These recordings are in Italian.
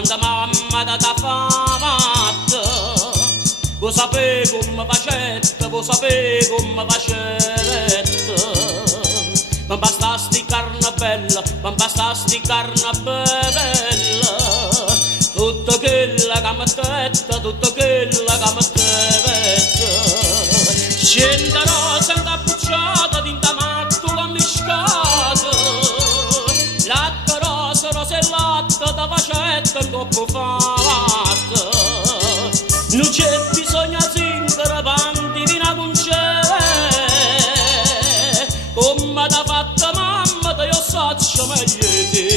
quando mamma t'ha fatta, vuoi sapere come facetta, vuoi sapere come facetta. Ma basta sti carne bella, ma basta sti carne bella, tutto quello che mi tetta, tutto quello che mi tetta. Scende rosa incappucciata, tinta mattola miscata, latte rosa, rosa e latte, da facetta in coppo fatta. Non c'è bisogno zingara, avanti fino con c'è, come t'ha fatta mamma, te io saccio meglio di te.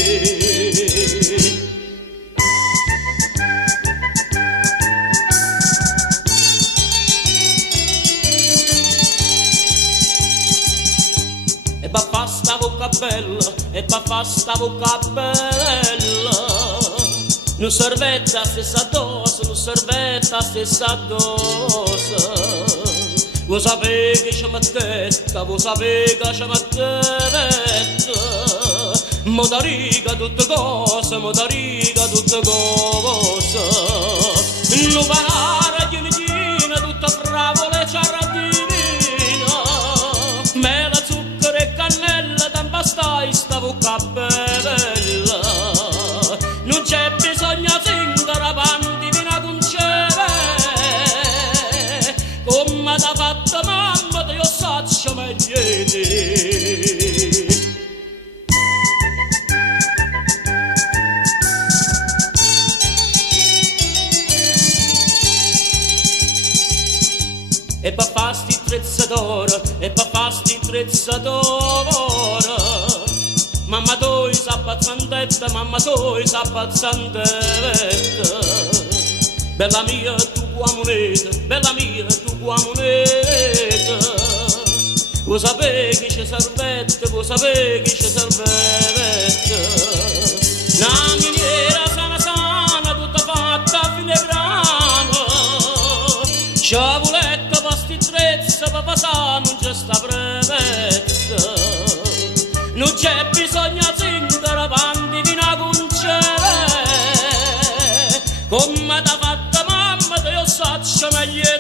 E papà sta bocca bella, e papà sta bocca bella, non servetta a stessa dose, non servetta a stessa dose. Vuoi sapere che ci mettetta, vuoi sapere che ci mettetta, mo da riga tutte cose, mo da riga tutte cose. Non parare ghina, tutta fravola e ciarratina, mela, zucchero e cannella, t'ambastai sta bocca bella. Non c'è bisogno zingara, avanti fino con c'è, come t'ha fatta mamma, te io saccio meglio di te. E papà sti trezzatora, e papà sti trezzatora, mamma tu sa pazzandetta, mamma tu sa pazzandetta. Bella mia tu qua moneta, bella mia tu qua moneta, vuoi sapere che c'è servetta, vuoi sapere che c'è servetta. La miniera sana sana, tutta fatta a filigrana, sciavoletta pasti trezza, papà sa non c'è sta brevezza. Non c'è bisogno zingara, avanti fino con c'è, come t'ha fatta mamma, te io saccio meglio